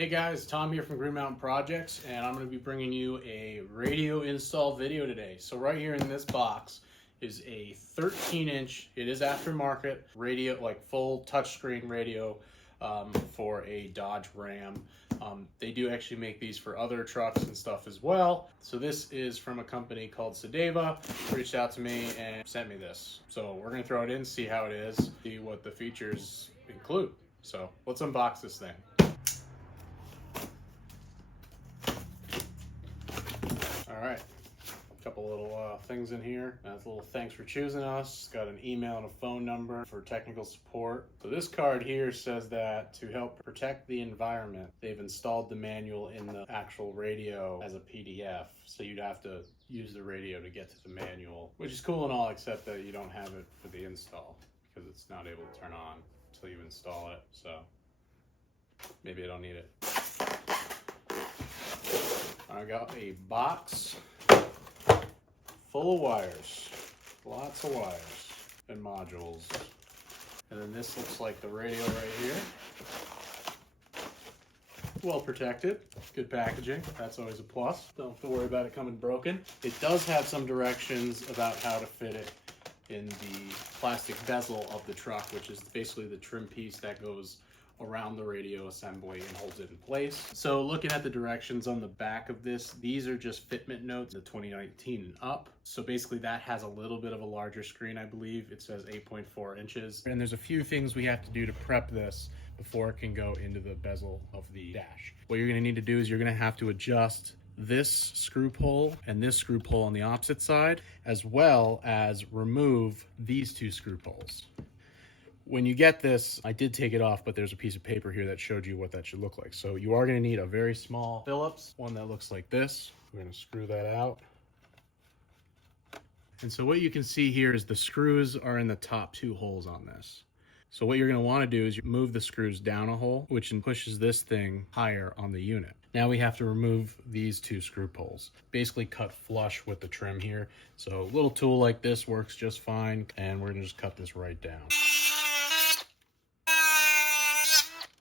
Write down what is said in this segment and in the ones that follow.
Hey guys, Tom here from Green Mountain Projects, and I'm going to be bringing you a radio install video today. So right here in this box is a 13-inch, it is aftermarket radio, like full touchscreen radio for a Dodge Ram. They do actually make these for other trucks and stuff as well. So this is from a company called Cidava. Reached out to me and sent me this. So we're going to throw it in, see how it is, see what the features include. So let's unbox this thing. All right, a couple little things in here. That's a little thanks for choosing us. It's got an email and a phone number for technical support. So this card here says that to help protect the environment, they've installed the manual in the actual radio as a PDF. So you'd have to use the radio to get to the manual, which is cool and all, except that you don't have it for the install because it's not able to turn on until you install it. So maybe I don't need it. I got a box full of wires, lots of wires and modules. And then this looks like the radio right here. Well protected, good packaging, that's always a plus. Don't have to worry about it coming broken. It does have some directions about how to fit it in the plastic bezel of the truck, which is basically the trim piece that goes around the radio assembly and holds it in place. So looking at the directions on the back of this, these are just fitment notes, the 2019 and up. So basically that has a little bit of a larger screen, I believe. It says 8.4 inches. And there's a few things we have to do to prep this before it can go into the bezel of the dash. What you're gonna need to do is you're gonna have to adjust this screw pull and this screw pull on the opposite side, as well as remove these two screw pulls. When you get this, I did take it off, but there's a piece of paper here that showed you what that should look like. So you are going to need a very small Phillips, one that looks like this. We're going to screw that out. And so what you can see here is the screws are in the top two holes on this. So what you're going to want to do is you move the screws down a hole, which pushes this thing higher on the unit. Now we have to remove these two screw pulls, basically cut flush with the trim here. So a little tool like this works just fine, and we're going to just cut this right down.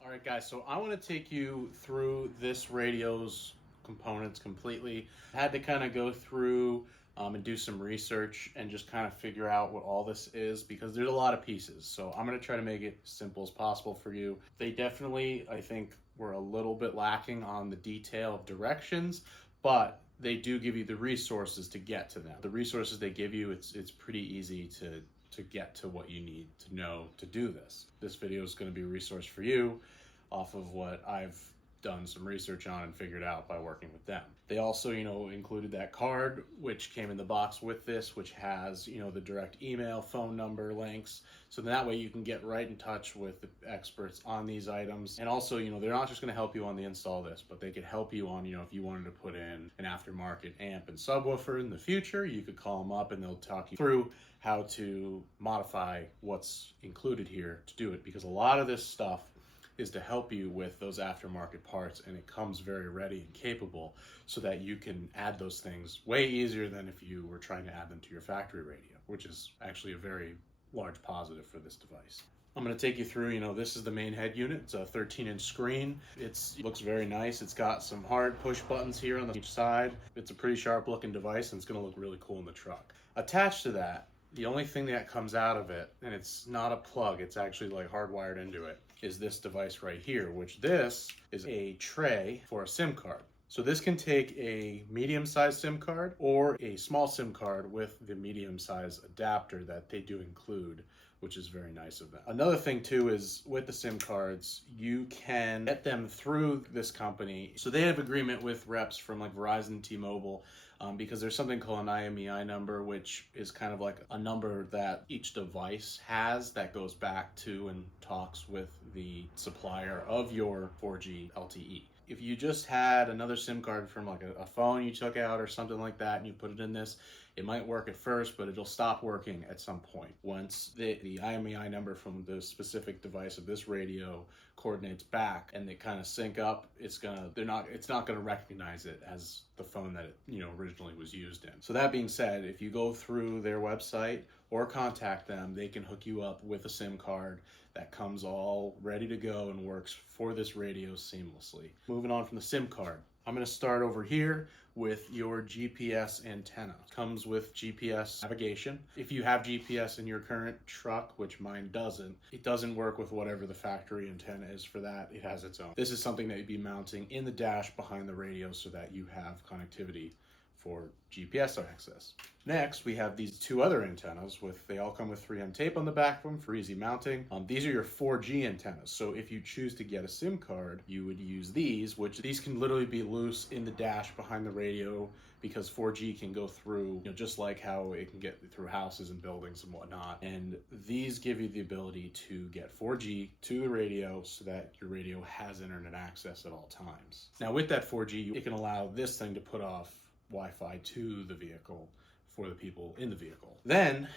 All right guys, so I want to take you through this radio's components completely. I had to kind of go through and do some research and just kind of figure out what all this is, because there's a lot of pieces. So I'm going to try to make it as simple as possible for you. They definitely, I think, were a little bit lacking on the detail of directions, but they do give you the resources to get to them. The resources they give you, it's pretty easy to get to what you need to know to do this. This video is going to be a resource for you off of what I've done some research on and figured out by working with them. They also, included that card, which came in the box with this, which has, the direct email, phone number, links. So that way you can get right in touch with the experts on these items. And also, they're not just going to help you on the install of this, but they could help you on, if you wanted to put in an aftermarket amp and subwoofer in the future, you could call them up and they'll talk you through how to modify what's included here to do it, because a lot of this stuff is to help you with those aftermarket parts, and it comes very ready and capable so that you can add those things way easier than if you were trying to add them to your factory radio, which is actually a very large positive for this device. I'm going to take you through, this is the main head unit. It's a 13-inch screen. It looks very nice. It's got some hard push buttons here on each side. It's a pretty sharp looking device, and it's going to look really cool in the truck. Attached to that, the only thing that comes out of it, and it's not a plug, it's actually like hardwired into it, is this device right here, which this is a tray for a SIM card. So this can take a medium-sized SIM card or a small SIM card with the medium-sized adapter that they do include, which is very nice of them. Another thing too is with the SIM cards, you can get them through this company. So they have agreement with reps from like Verizon, T-Mobile, because there's something called an IMEI number, which is kind of like a number that each device has that goes back to and talks with the supplier of your 4G LTE. If you just had another SIM card from like a phone you took out or something like that and you put it in this, It might work at first, but it'll stop working at some point. Once the IMEI number from the specific device of this radio coordinates back and they kind of sync up, it's not gonna recognize it as the phone that it originally was used in. So that being said, if you go through their website or contact them, they can hook you up with a SIM card that comes all ready to go and works for this radio seamlessly. Moving on from the SIM card, I'm going to start over here with your GPS antenna. Comes with GPS navigation. If you have GPS in your current truck, which mine doesn't, it doesn't work with whatever the factory antenna is for that. It has its own. This is something that you'd be mounting in the dash behind the radio so that you have connectivity for GPS access. Next, we have these two other antennas they all come with 3M tape on the back of them for easy mounting. These are your 4G antennas. So if you choose to get a SIM card, you would use these, which these can literally be loose in the dash behind the radio because 4G can go through, just like how it can get through houses and buildings and whatnot. And these give you the ability to get 4G to the radio so that your radio has internet access at all times. Now with that 4G, it can allow this thing to put off Wi-Fi to the vehicle for the people in the vehicle. Then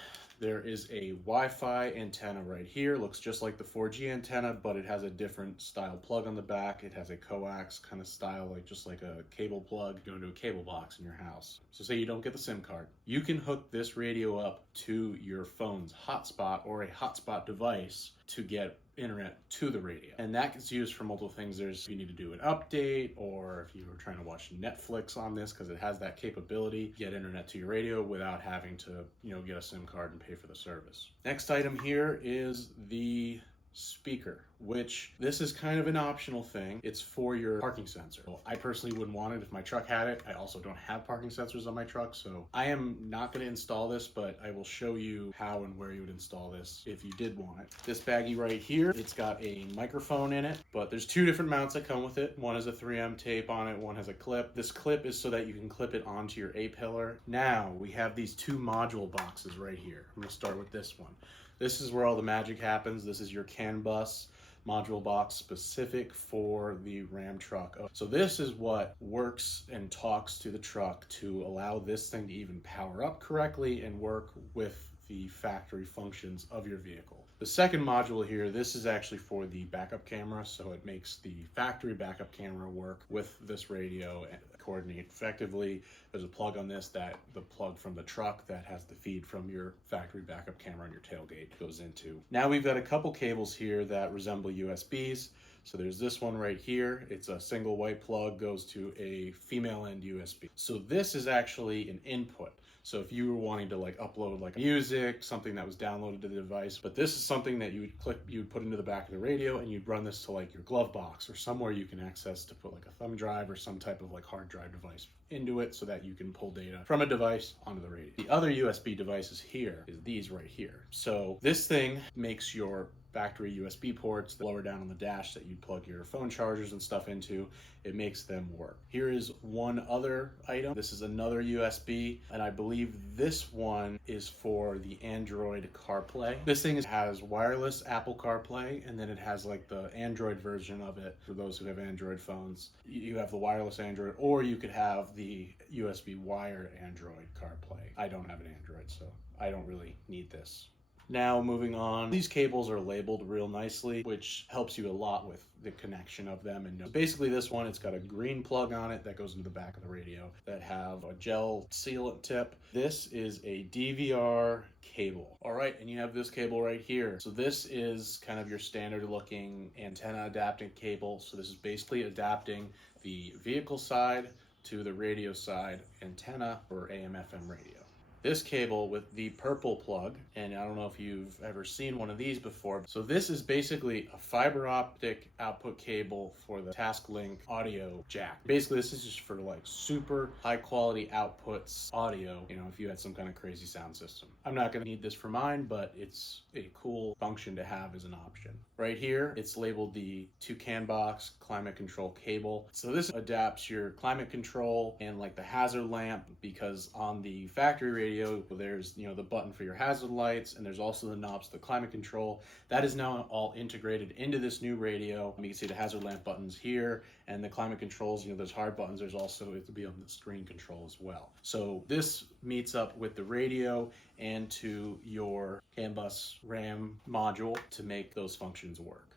there is a Wi-Fi antenna right here. Looks just like the 4G antenna, but it has a different style plug on the back. It has a coax kind of style, just like a cable plug going to a cable box in your house. So say you don't get the SIM card, you can hook this radio up to your phone's hotspot or a hotspot device to get internet to the radio. And that gets used for multiple things. If you need to do an update, or if you were trying to watch Netflix on this, because it has that capability, get internet to your radio without having to, get a SIM card and pay for the service. Next item here is the speaker, which this is kind of an optional thing. It's for your parking sensor. Well, I personally wouldn't want it if my truck had it. I also don't have parking sensors on my truck, so I am not going to install this, but I will show you how and where you would install this if you did want it. This baggie right here, it's got a microphone in it, but there's two different mounts that come with it. One has a 3M tape on it, one has a clip. This clip is so that you can clip it onto your A-pillar. Now we have these two module boxes right here. I'm going to start with this one. This is where all the magic happens. This is your CAN bus module box specific for the Ram truck. So this is what works and talks to the truck to allow this thing to even power up correctly and work with the factory functions of your vehicle. The second module here, this is actually for the backup camera, so it makes the factory backup camera work with this radio and coordinate effectively. There's a plug on this, the plug from the truck that has the feed from your factory backup camera on your tailgate goes into. Now we've got a couple cables here that resemble USBs. So there's this one right here. It's a single white plug, goes to a female end USB. So this is actually an input. So if you were wanting to upload music, something that was downloaded to the device, but this is something that you would put into the back of the radio, and you'd run this to your glove box or somewhere you can access to put a thumb drive or some type of hard drive device into it so that you can pull data from a device onto the radio. The other USB devices here is these right here. So this thing makes your factory USB ports lower down on the dash that you plug your phone chargers and stuff into. It makes them work. Here is one other item. This is another USB, and I believe this one is for the Android CarPlay. This thing has wireless Apple CarPlay, and then it has the Android version of it for those who have Android phones. You have the wireless Android, or you could have the USB wired Android CarPlay. I don't have an Android, so I don't really need this. Now moving on, these cables are labeled real nicely, which helps you a lot with the connection of them. And basically this one, it's got a green plug on it that goes into the back of the radio that have a gel sealant tip. This is a DVR cable. All right, and you have this cable right here. So this is kind of your standard looking antenna adapting cable. So this is basically adapting the vehicle side to the radio side antenna for AM/FM radio. This cable with the purple plug, and I don't know if you've ever seen one of these before. So this is basically a fiber optic output cable for the TaskLink audio jack. Basically, this is just for super high quality outputs audio, if you had some kind of crazy sound system. I'm not going to need this for mine, but it's a cool function to have as an option. Right here, it's labeled the two CAN box climate control cable. So this adapts your climate control and the hazard lamp, because on the factory radio, radio. There's, you know, the button for your hazard lights, and there's also the knobs for the climate control. That is now all integrated into this new radio. You can see the hazard lamp buttons here, and the climate controls, you know, there's hard buttons. There's also, it will be on the screen control as well. So this meets up with the radio and to your CAN bus RAM module to make those functions work.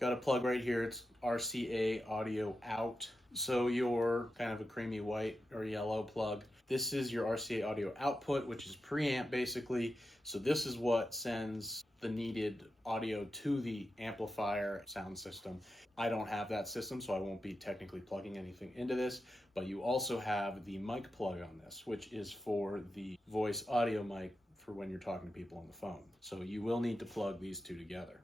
Got a plug right here. It's RCA audio out. So your kind of a creamy white or yellow plug. This is your RCA audio output, which is preamp basically. So this is what sends the needed audio to the amplifier sound system. I don't have that system, so I won't be technically plugging anything into this, but you also have the mic plug on this, which is for the voice audio mic for when you're talking to people on the phone. So you will need to plug these two together.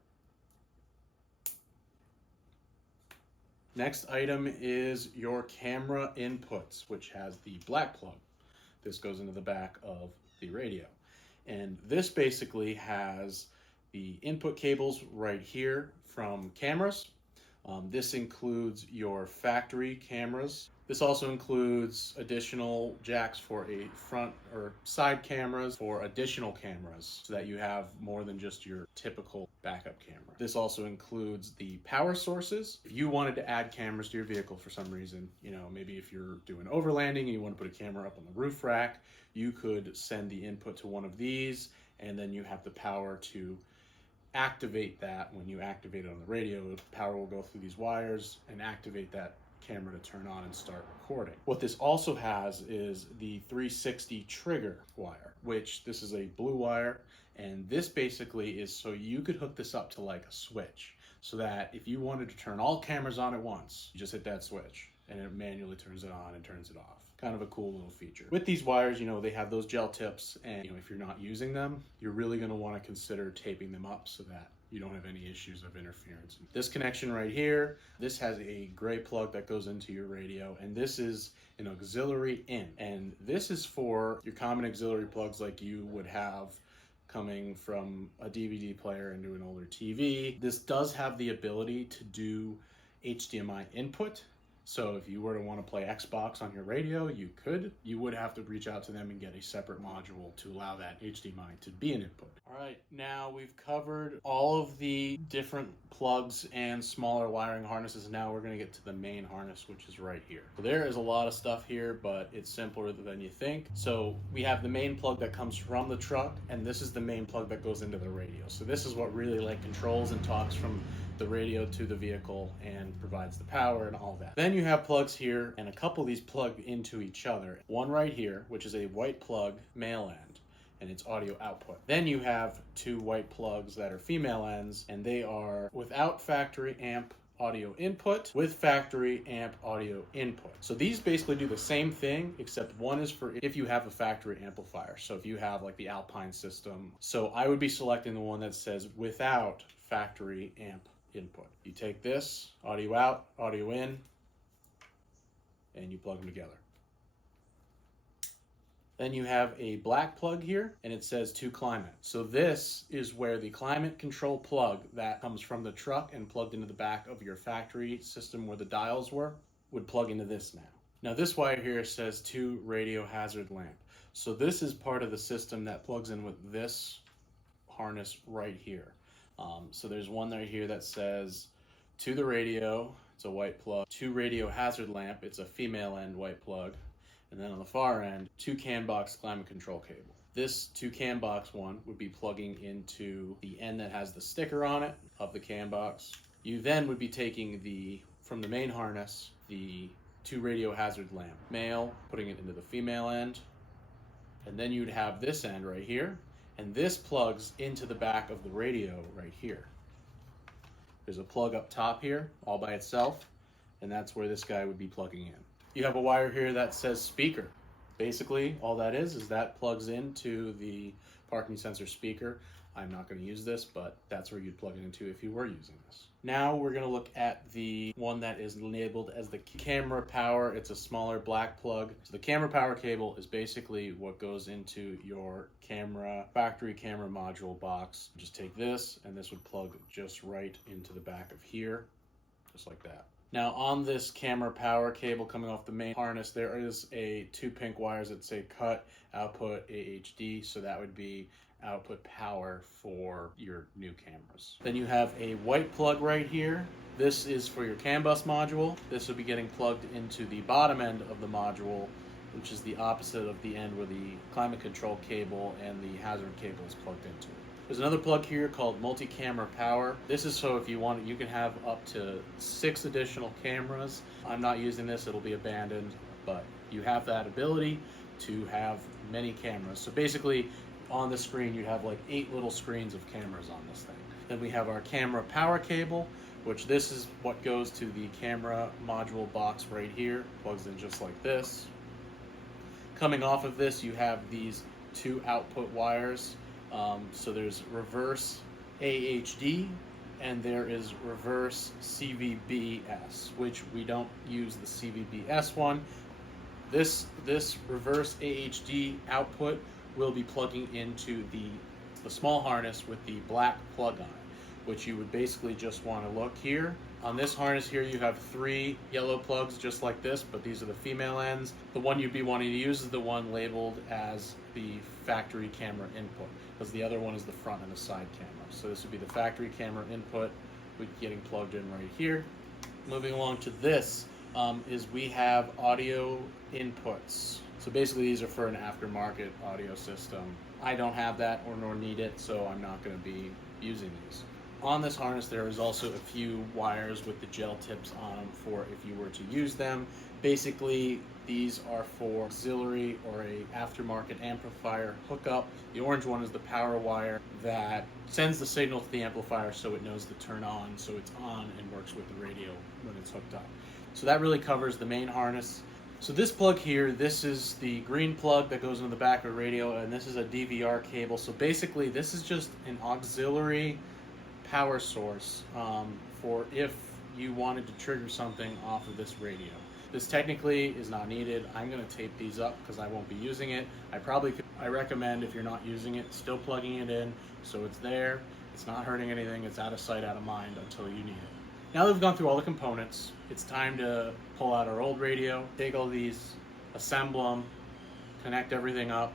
Next item is your camera inputs, which has the black plug. This goes into the back of the radio. And this basically has the input cables right here from cameras. This includes your factory cameras. This also includes additional jacks for a front or side cameras for additional cameras so that you have more than just your typical backup camera. This also includes the power sources. If you wanted to add cameras to your vehicle for some reason, you know, maybe if you're doing overlanding and you want to put a camera up on the roof rack, you could send the input to one of these, and then you have the power to activate that. When you activate it on the radio, the power will go through these wires and activate that camera to turn on and start recording. What this also has is the 360 trigger wire, which this is a blue wire, and this basically is so you could hook this up to like a switch, so that if you wanted to turn all cameras on at once, you just hit that switch and it manually turns it on and turns it off. Kind of a cool little feature. With these wires, you know, they have those gel tips, and you know, if you're not using them, you're really going to want to consider taping them up so that you don't have any issues of interference. This connection right here, this has a gray plug that goes into your radio, and this is an auxiliary in. And this is for your common auxiliary plugs like you would have coming from a DVD player into an older TV. This does have the ability to do HDMI input. So if you were to want to play Xbox on your radio, you could. You would have to reach out to them and get a separate module to allow that HDMI to be an input. All right, now we've covered all of the different plugs and smaller wiring harnesses. Now we're going to get to the main harness, which is right here. So there is a lot of stuff here, but it's simpler than you think. So we have the main plug that comes from the truck, and this is the main plug that goes into the radio. So this is what really like controls and talks from the radio to the vehicle and provides the power and all that. Then you have plugs here, and a couple of these plug into each other. One right here, which is a white plug male end, and it's audio output. Then you have two white plugs that are female ends, and they are without factory amp audio input, with factory amp audio input. So these basically do the same thing, except one is for if you have a factory amplifier. So if you have like the Alpine system. So I would be selecting the one that says without factory amp input. You take this, audio out, audio in, and you plug them together. Then you have a black plug here, and it says to climate. So this is where the climate control plug that comes from the truck and plugged into the back of your factory system where the dials were would plug into this now. Now this wire here says to radio hazard lamp. So this is part of the system that plugs in with this harness right here. So there's one right here that says to the radio, it's a white plug, to radio hazard lamp, it's a female end white plug, and then on the far end, to CAN box climate control cable. This to CAN box one would be plugging into the end that has the sticker on it of the CAN box. You then would be taking from the main harness, the to radio hazard lamp male, putting it into the female end, and then you'd have this end right here. And this plugs into the back of the radio right here. There's a plug up top here all by itself, and that's where this guy would be plugging in. You have a wire here that says speaker. Basically, all that is that plugs into the parking sensor speaker. I'm not going to use this, but that's where you'd plug it into if you were using this. Now we're going to look at the one that is labeled as the camera power. It's a smaller black plug. So the camera power cable is basically what goes into your factory camera module box. Just take this, and this would plug just right into the back of here, just like that. Now on this camera power cable coming off the main harness, there is two pink wires that say cut output AHD, so that would be output power for your new cameras. Then you have a white plug right here. This is for your CAN bus module. This will be getting plugged into the bottom end of the module, which is the opposite of the end where the climate control cable and the hazard cable is plugged into. There's another plug here called multi-camera power. This is so if you want it, you can have up to 6 additional cameras. I'm not using this, it'll be abandoned, but you have that ability to have many cameras. So basically on the screen you have like 8 little screens of cameras on this thing. Then we have our camera power cable, which this is what goes to the camera module box right here. Plugs in just like this. Coming off of this, you have these 2 output wires. So there's reverse AHD and there is reverse CVBS, which we don't use the CVBS one. This reverse AHD output will be plugging into the small harness with the black plug on it, which you would basically just want to look here. On this harness here, you have 3 yellow plugs just like this, but these are the female ends. The one you'd be wanting to use is the one labeled as the factory camera input, because the other one is the front and the side camera. So this would be the factory camera input, we'd be getting plugged in right here. Moving along to this is we have audio inputs. So basically these are for an aftermarket audio system. I don't have that or nor need it, so I'm not going to be using these. On this harness there is also a few wires with the gel tips on them for if you were to use them. Basically these are for auxiliary or a aftermarket amplifier hookup. The orange one is the power wire that sends the signal to the amplifier so it knows to turn on, so it's on and works with the radio when it's hooked up. So that really covers the main harness. So this plug here, this is the green plug that goes into the back of the radio, and this is a DVR cable. So basically this is just an auxiliary power source for if you wanted to trigger something off of this radio. This technically is not needed. I'm going to tape these up because I won't be using it. I recommend if you're not using it, still plugging it in so it's there. It's not hurting anything. It's out of sight, out of mind until you need it. Now that we've gone through all the components, it's time to pull out our old radio, take all these, assemble them, connect everything up,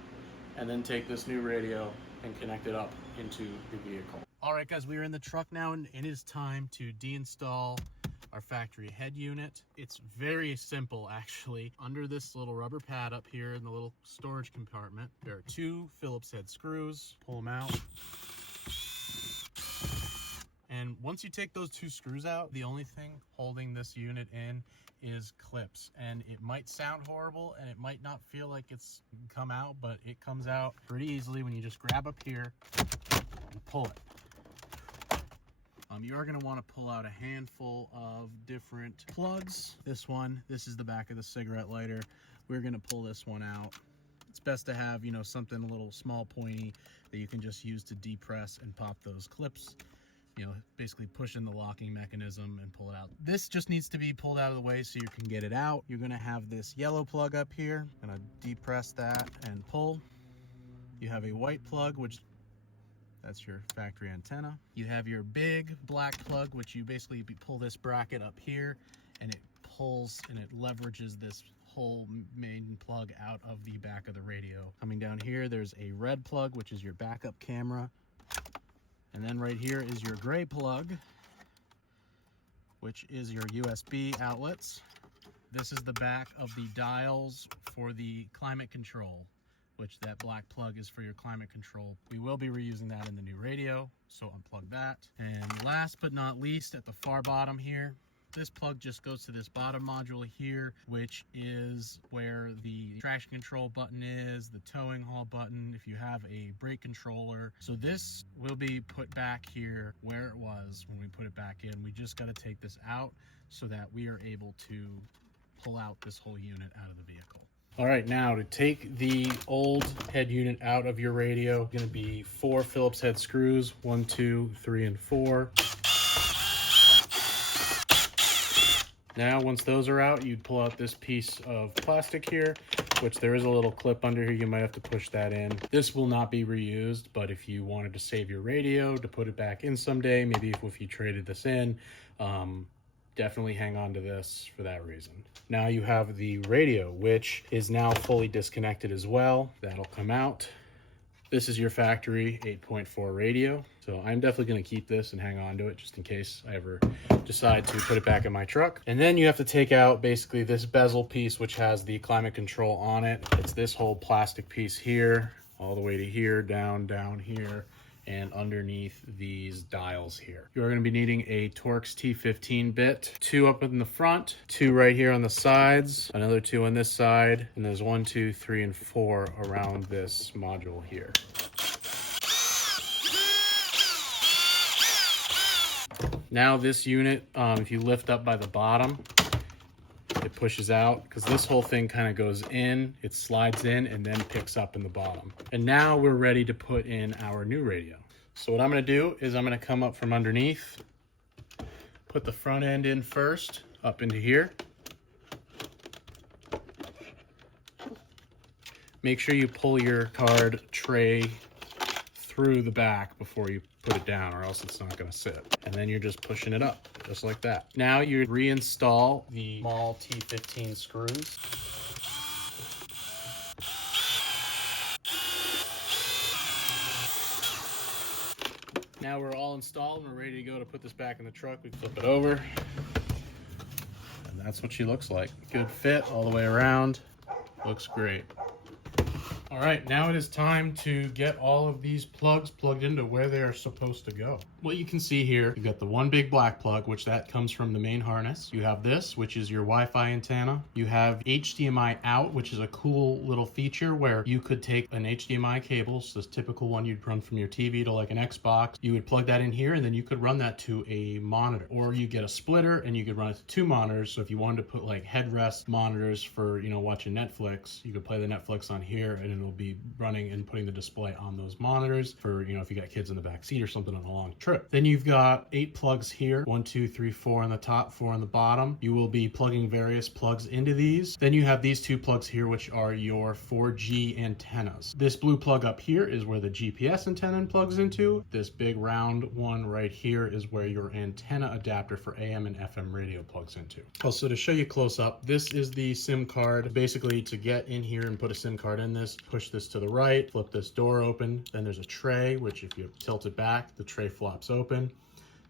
and then take this new radio and connect it up into the vehicle. All right, guys, we are in the truck now, and it is time to deinstall our factory head unit. It's very simple, actually. Under this little rubber pad up here in the little storage compartment, there are 2 Phillips head screws. Pull them out. And once you take those 2 screws out, the only thing holding this unit in is clips. And it might sound horrible and it might not feel like it's come out, but it comes out pretty easily when you just grab up here and pull it. You are going to want to pull out a handful of different plugs. This is the back of the cigarette lighter. We're going to pull this one out. It's best to have, something a little small pointy that you can just use to depress and pop those clips. Basically push in the locking mechanism and pull it out. This just needs to be pulled out of the way so you can get it out. You're going to have this yellow plug up here. I'm going to depress that and pull. You have a white plug, which that's your factory antenna. You have your big black plug, which you basically pull this bracket up here and it pulls and it leverages this whole main plug out of the back of the radio. Coming down here, there's a red plug, which is your backup camera. And then right here is your gray plug, which is your USB outlets. This is the back of the dials for the climate control, which that black plug is for your climate control. We will be reusing that in the new radio, so unplug that. And last but not least, at the far bottom here, this plug just goes to this bottom module here, which is where the traction control button is, the towing haul button, if you have a brake controller. So this will be put back here where it was when we put it back in. We just got to take this out so that we are able to pull out this whole unit out of the vehicle. All right, now to take the old head unit out of your radio, going to be 4 Phillips head screws, 1, 2, 3, and 4. Now, once those are out, you'd pull out this piece of plastic here, which there is a little clip under here. You might have to push that in. This will not be reused, but if you wanted to save your radio to put it back in someday, maybe if you traded this in, definitely hang on to this for that reason. Now you have the radio, which is now fully disconnected as well. That'll come out. This is your factory 8.4 radio. So I'm definitely going to keep this and hang on to it just in case I ever decide to put it back in my truck. And then you have to take out basically this bezel piece, which has the climate control on it. It's this whole plastic piece here, all the way to here, down here, and underneath these dials here. You're going to be needing a Torx T15 bit, 2 up in the front, 2 right here on the sides, another 2 on this side, and there's 1, 2, 3, and 4 around this module here. Now this unit, if you lift up by the bottom, it pushes out because this whole thing kind of goes in, it slides in and then picks up in the bottom. And now we're ready to put in our new radio. So what I'm going to do is I'm going to come up from underneath, put the front end in first, up into here. Make sure you pull your card tray through the back before you put it down, or else it's not going to sit. And then you're just pushing it up, just like that. Now you reinstall the small T15 screws. Now we're all installed and we're ready to go to put this back in the truck. We flip it over, and that's what she looks like. Good fit all the way around. Looks great. All right, now it is time to get all of these plugs plugged into where they are supposed to go. What you can see here, you've got the one big black plug, which that comes from the main harness. You have this, which is your Wi-Fi antenna. You have HDMI out, which is a cool little feature where you could take an HDMI cable, so this typical one you'd run from your TV to like an Xbox. You would plug that in here, and then you could run that to a monitor. Or you get a splitter, and you could run it to 2 monitors. So if you wanted to put like headrest monitors for, you know, watching Netflix, you could play the Netflix on here, and it'll be running and putting the display on those monitors for, you know, if you got kids in the back seat or something on a long trip. Then you've got 8 plugs here, 1, 2, 3, 4 on the top, 4 on the bottom. You will be plugging various plugs into these. Then you have these 2 plugs here, which are your 4G antennas. This blue plug up here is where the GPS antenna plugs into. This big round one right here is where your antenna adapter for AM and FM radio plugs into. Also, to show you close up, this is the SIM card. Basically, to get in here and put a SIM card in this, push this to the right, flip this door open, then there's a tray, which if you tilt it back, the tray flops open.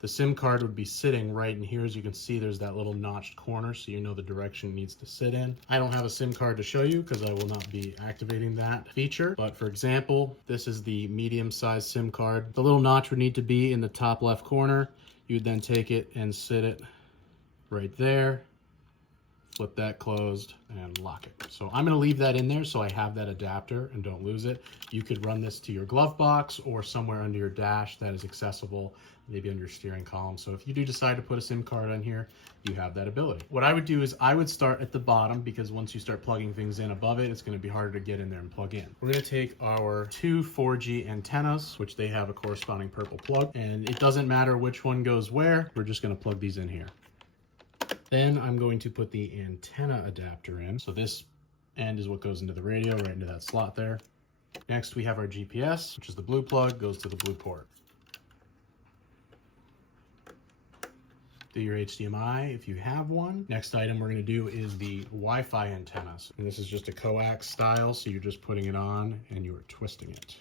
The SIM card would be sitting right in here. As you can see, there's that little notched corner, so you know the direction it needs to sit in. I don't have a SIM card to show you because I will not be activating that feature. But for example, this is the medium-sized SIM card. The little notch would need to be in the top left corner. You'd then take it and sit it right there. Flip that closed and lock it. So I'm going to leave that in there so I have that adapter and don't lose it. You could run this to your glove box or somewhere under your dash that is accessible, maybe under your steering column. So if you do decide to put a SIM card on here, you have that ability. What I would do is I would start at the bottom, because once you start plugging things in above it, it's going to be harder to get in there and plug in. We're going to take our 2 4G antennas, which they have a corresponding purple plug, and it doesn't matter which one goes where. We're just going to plug these in here. Then I'm going to put the antenna adapter in. So this end is what goes into the radio, right into that slot there. Next we have our GPS, which is the blue plug, goes to the blue port. Do your HDMI if you have one. Next item we're going to do is the Wi-Fi antennas. And this is just a coax style, so you're just putting it on and you are twisting it.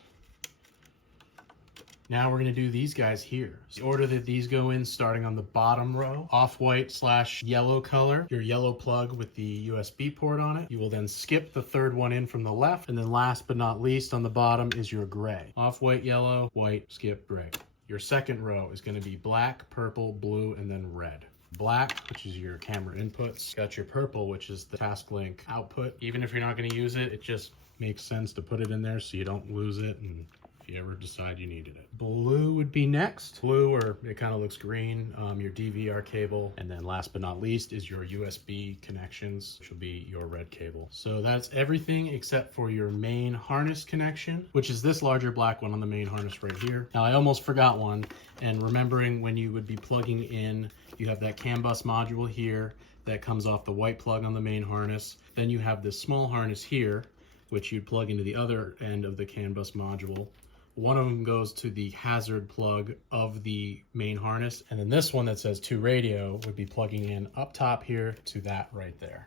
Now we're going to do these guys here. The order that these go in, starting on the bottom row, off-white / yellow color, your yellow plug with the USB port on it. You will then skip the third one in from the left, and then last but not least on the bottom is your gray. Off-white, yellow, white, skip, gray. Your second row is going to be black, purple, blue, and then red. Black, which is your camera inputs. Got your purple, which is the TaskLink output. Even if you're not going to use it, it just makes sense to put it in there so you don't lose it and if you ever decide you needed it. Blue would be next. Blue, or it kind of looks green, your DVR cable. And then last but not least is your USB connections, which will be your red cable. So that's everything except for your main harness connection, which is this larger black one on the main harness right here. Now I almost forgot one, and remembering when you would be plugging in, you have that CAN bus module here that comes off the white plug on the main harness. Then you have this small harness here, which you'd plug into the other end of the CAN bus module, One of them goes to the hazard plug of the main harness, and then this one that says to radio would be plugging in up top here to that right there.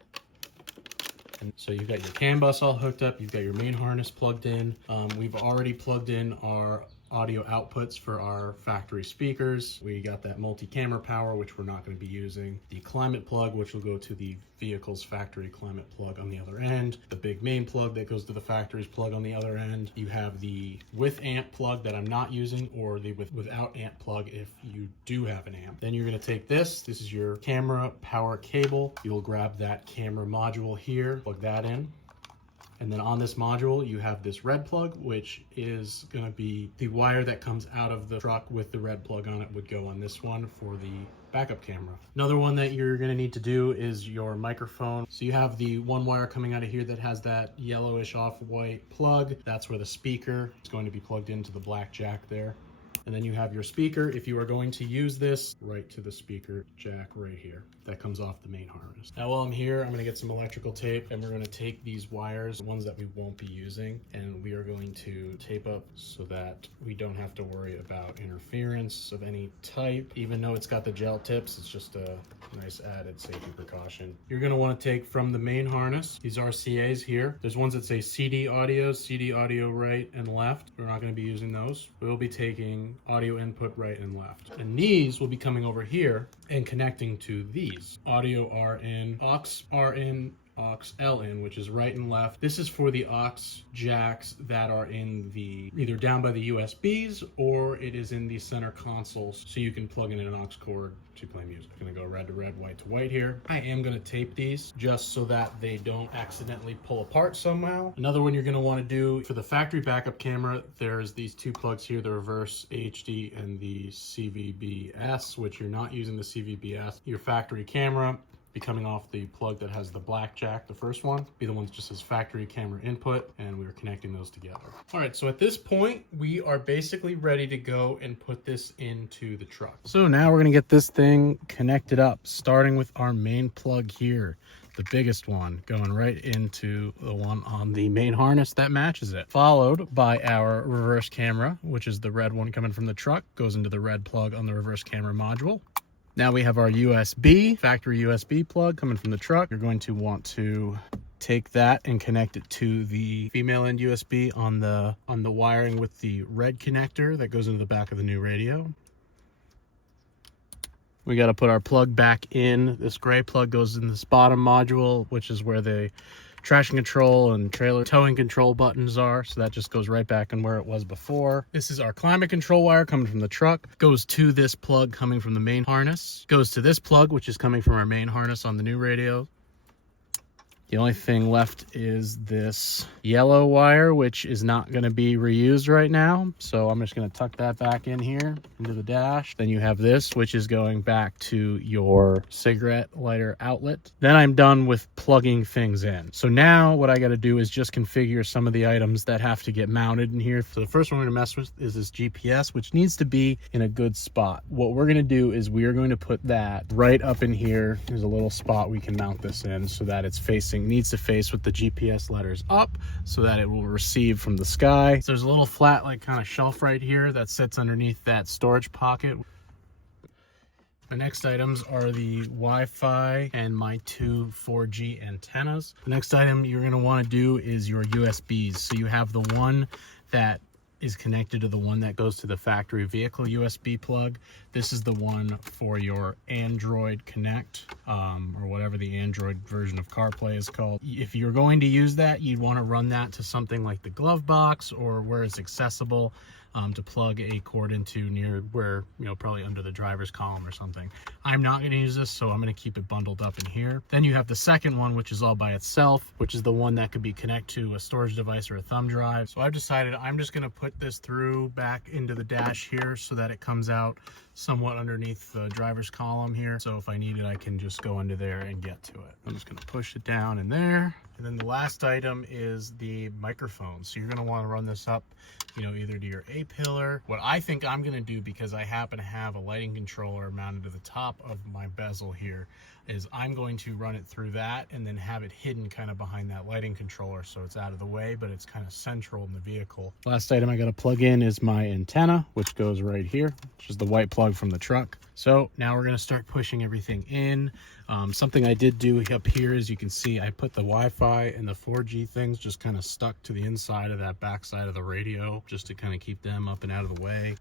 And so you've got your CAN bus all hooked up, you've got your main harness plugged in. We've already plugged in our audio outputs for our factory speakers. We got that multi-camera power, which we're not going to be using. The climate plug, which will go to the vehicle's factory climate plug on the other end. The big main plug that goes to the factory's plug on the other end. You have the with amp plug that I'm not using, or the without amp plug if you do have an amp. Then you're going to take this is your camera power cable. You'll grab that camera module here, plug that in. And then on this module, you have this red plug, which is going to be the wire that comes out of the truck with the red plug on it would go on this one for the backup camera. Another one that you're going to need to do is your microphone. So you have the one wire coming out of here that has that yellowish off-white plug. That's where the speaker is going to be plugged into the black jack there. And then you have your speaker. If you are going to use this, right to the speaker jack right here. That comes off the main harness. Now while I'm here, I'm gonna get some electrical tape and we're gonna take these wires, the ones that we won't be using, and we are going to tape up so that we don't have to worry about interference of any type. Even though it's got the gel tips, it's just a nice added safety precaution. You're gonna wanna take from the main harness, these RCAs here. There's ones that say CD audio right and left. We're not gonna be using those. We'll be taking audio input right and left. And these will be coming over here and connecting to these. Audio R in, aux R in, aux L in, which is right and left. This is for the aux jacks that are in the, either down by the USBs or it is in the center consoles, so you can plug in an aux cord to play music. I'm gonna go red to red, white to white here. I am gonna tape these just so that they don't accidentally pull apart somehow. Another one you're gonna wanna do for the factory backup camera, there's these two plugs here, the reverse HD and the CVBS, which you're not using the CVBS. Your factory camera be coming off the plug that has the black jack, the first one, be the one that just says factory camera input, and we're connecting those together. All right, so at this point, we are basically ready to go and put this into the truck. So now we're gonna get this thing connected up, starting with our main plug here, the biggest one, going right into the one on the main harness that matches it, followed by our reverse camera, which is the red one coming from the truck, goes into the red plug on the reverse camera module. Now we have our USB, factory USB plug coming from the truck. You're going to want to take that and connect it to the female end USB on the wiring with the red connector that goes into the back of the new radio. We got to put our plug back in. This gray plug goes in this bottom module, which is where the traction control and trailer towing control buttons are, so that just goes right back in where it was before. This is our climate control wire coming from the truck, goes to this plug coming from the main harness, goes to this plug which is coming from our main harness on the new radio. The only thing left is this yellow wire, which is not going to be reused right now. So I'm just going to tuck that back in here into the dash. Then you have this, which is going back to your cigarette lighter outlet. Then I'm done with plugging things in. So now what I got to do is just configure some of the items that have to get mounted in here. So the first one we're going to mess with is this GPS, which needs to be in a good spot. What we're going to do is we are going to put that right up in here. There's a little spot we can mount this in so that it's needs to face with the GPS letters up so that it will receive from the sky. So there's a little flat like kind of shelf right here that sits underneath that storage pocket. The next items are the Wi-Fi and my two 4G antennas. The next item you're going to want to do is your USBs. So you have the one that is connected to the one that goes to the factory vehicle USB plug. This is the one for your Android Connect, or whatever the Android version of CarPlay is called. If you're going to use that, you'd want to run that to something like the glove box or where it's accessible to plug a cord into near where, you know, probably under the driver's column or something. I'm not going to use this, so I'm going to keep it bundled up in here. Then you have the second one, which is all by itself, which is the one that could be connected to a storage device or a thumb drive. So I've decided I'm just going to put this through back into the dash here so that it comes out somewhat underneath the driver's column here. So if I need it, I can just go under there and get to it. I'm just going to push it down in there. And then the last item is the microphone. So you're gonna wanna run this up, either to your A-pillar. What I think I'm gonna do, because I happen to have a lighting controller mounted to the top of my bezel here, is I'm going to run it through that and then have it hidden kind of behind that lighting controller, so it's out of the way, but it's kind of central in the vehicle. Last item I gotta plug in is my antenna, which goes right here, which is the white plug from the truck. So now we're gonna start pushing everything in. Something I did do up here is, you can see I put the Wi-Fi and the 4G things just kind of stuck to the inside of that back side of the radio, just to kind of keep them up and out of the way.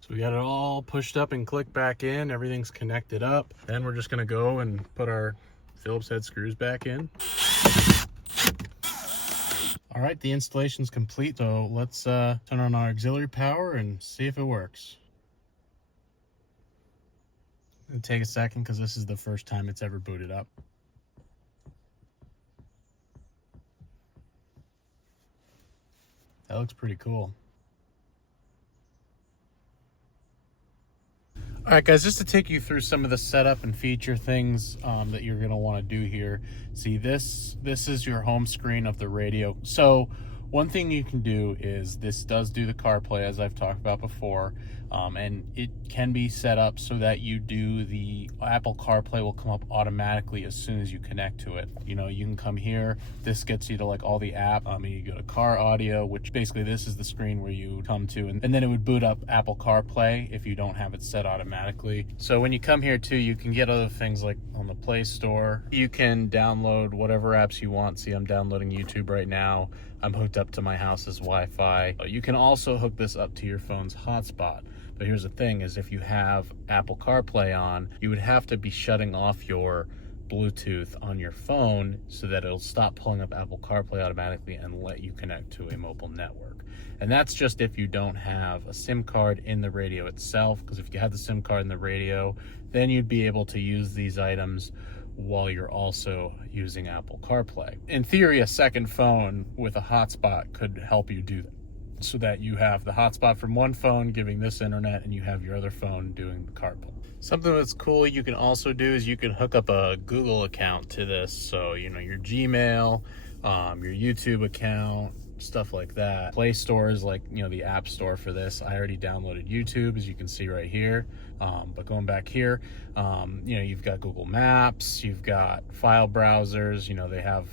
So we got it all pushed up and clicked back in. Everything's connected up. Then we're just gonna go and put our Phillips head screws back in. All right, the installation's complete. So let's turn on our auxiliary power and see if it works. It'll take a second because this is the first time it's ever booted up. That looks pretty cool. All right, guys, just to take you through some of the setup and feature things that you're going to want to do here. See, this is your home screen of the radio. So one thing you can do is, this does do the CarPlay, as I've talked about before, and it can be set up so that the Apple CarPlay will come up automatically as soon as you connect to it. You can come here. This gets you to like all the app. You go to car audio, which basically this is the screen where you come to, and then it would boot up Apple CarPlay if you don't have it set automatically. So when you come here too, you can get other things like on the Play Store. You can download whatever apps you want. See, I'm downloading YouTube right now. I'm hooked up to my house's Wi-Fi. You can also hook this up to your phone's hotspot. But here's the thing, is if you have Apple CarPlay on, you would have to be shutting off your Bluetooth on your phone so that it'll stop pulling up Apple CarPlay automatically and let you connect to a mobile network. And that's just if you don't have a SIM card in the radio itself, because if you have the SIM card in the radio, then you'd be able to use these items while you're also using Apple CarPlay. In theory, a second phone with a hotspot could help you do that, so that you have the hotspot from one phone giving this internet and you have your other phone doing the CarPlay. Something that's cool you can also do is you can hook up a Google account to this. So, your Gmail, your YouTube account, stuff like that. Play Store is like, the app store for this. I already downloaded YouTube, as you can see right here. But going back here, you've got Google Maps, you've got file browsers, they have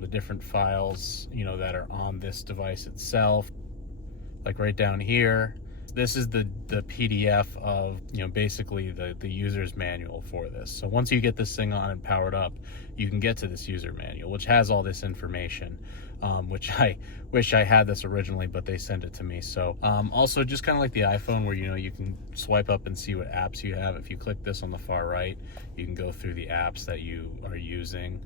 the different files, that are on this device itself. Like right down here, this is the PDF of, basically the user's manual for this. So once you get this thing on and powered up, you can get to this user manual, which has all this information, which I wish I had this originally, but they sent it to me. So also just kind of like the iPhone, where, you can swipe up and see what apps you have. If you click this on the far right, you can go through the apps that you are using.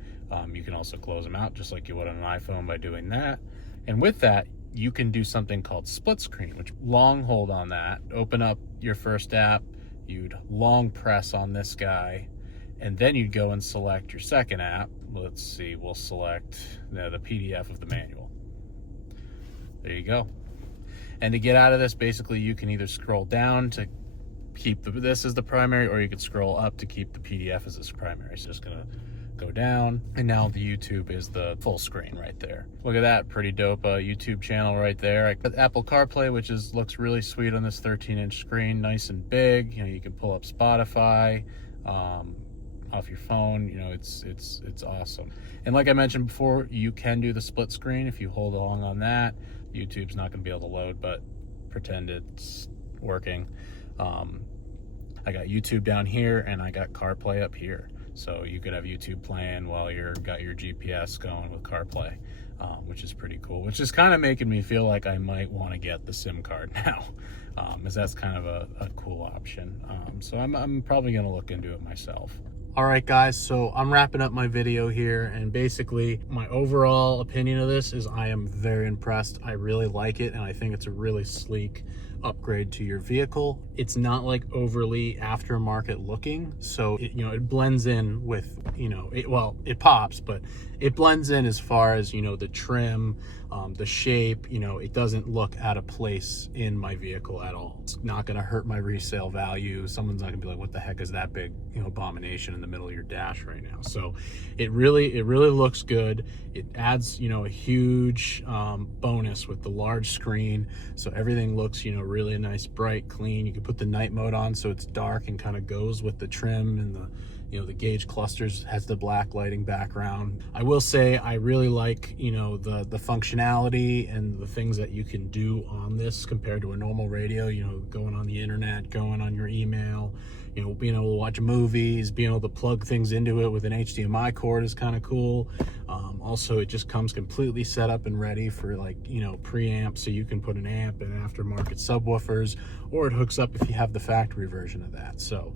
You can also close them out just like you would on an iPhone by doing that. And with that, you can do something called split screen, which long hold on that, open up your first app, you'd long press on this guy, and then you'd go and select your second app. Let's see, we'll select the PDF of the manual. There you go. And to get out of this, basically you can either scroll down to keep this as the primary, or you could scroll up to keep the PDF as its primary. So just gonna go down, and now the YouTube is the full screen right there. Look at that, pretty dope YouTube channel right there. I got Apple CarPlay, which looks really sweet on this 13-inch screen, nice and big. You can pull up Spotify off your phone. It's awesome. And like I mentioned before, you can do the split screen if you hold along on that. YouTube's not going to be able to load, but pretend it's working. I got YouTube down here, and I got CarPlay up here. So you could have YouTube playing while got your GPS going with CarPlay, which is pretty cool, which is kind of making me feel like I might want to get the SIM card now, as that's kind of a cool option. So I'm probably going to look into it myself. All right, guys, so I'm wrapping up my video here, and basically my overall opinion of this is I am very impressed. I really like it, and I think it's a really sleek upgrade to your vehicle. It's not like overly aftermarket looking, so it blends in with, it pops, but it blends in as far as, the trim, the shape. It doesn't look out of place in my vehicle at all. It's not going to hurt my resale value. Someone's not going to be like, what the heck is that big abomination in the middle of your dash right now? So it really looks good. It adds a huge bonus with the large screen, so everything looks really nice, bright, clean. You can put the night mode on so it's dark and kind of goes with the trim, and the gauge clusters has the black lighting background. I will say I really like the functionality and the things that you can do on this compared to a normal radio. Going on the internet, going on your email, being able to watch movies, being able to plug things into it with an HDMI cord is kind of cool. Also, it just comes completely set up and ready for preamp, so you can put an amp and aftermarket subwoofers, or it hooks up if you have the factory version of that. So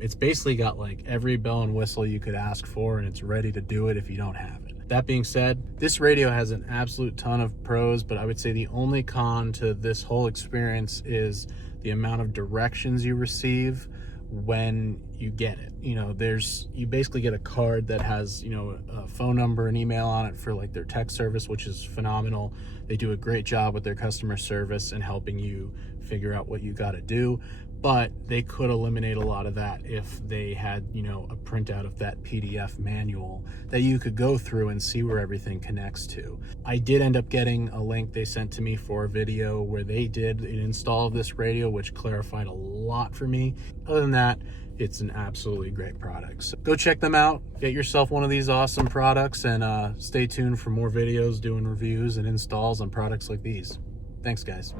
it's basically got like every bell and whistle you could ask for, and it's ready to do it if you don't have it. That being said, this radio has an absolute ton of pros, but I would say the only con to this whole experience is the amount of directions you receive when you get it. You basically get a card that has a phone number and email on it for like their tech service, which is phenomenal. They do a great job with their customer service and helping you figure out what you got to do, but they could eliminate a lot of that if they had a printout of that PDF manual that you could go through and see where everything connects to. I did end up getting a link they sent to me for a video where they did an install of this radio, which clarified a lot for me. Other than that, it's an absolutely great product. So go check them out, get yourself one of these awesome products, and stay tuned for more videos doing reviews and installs on products like these. Thanks, guys.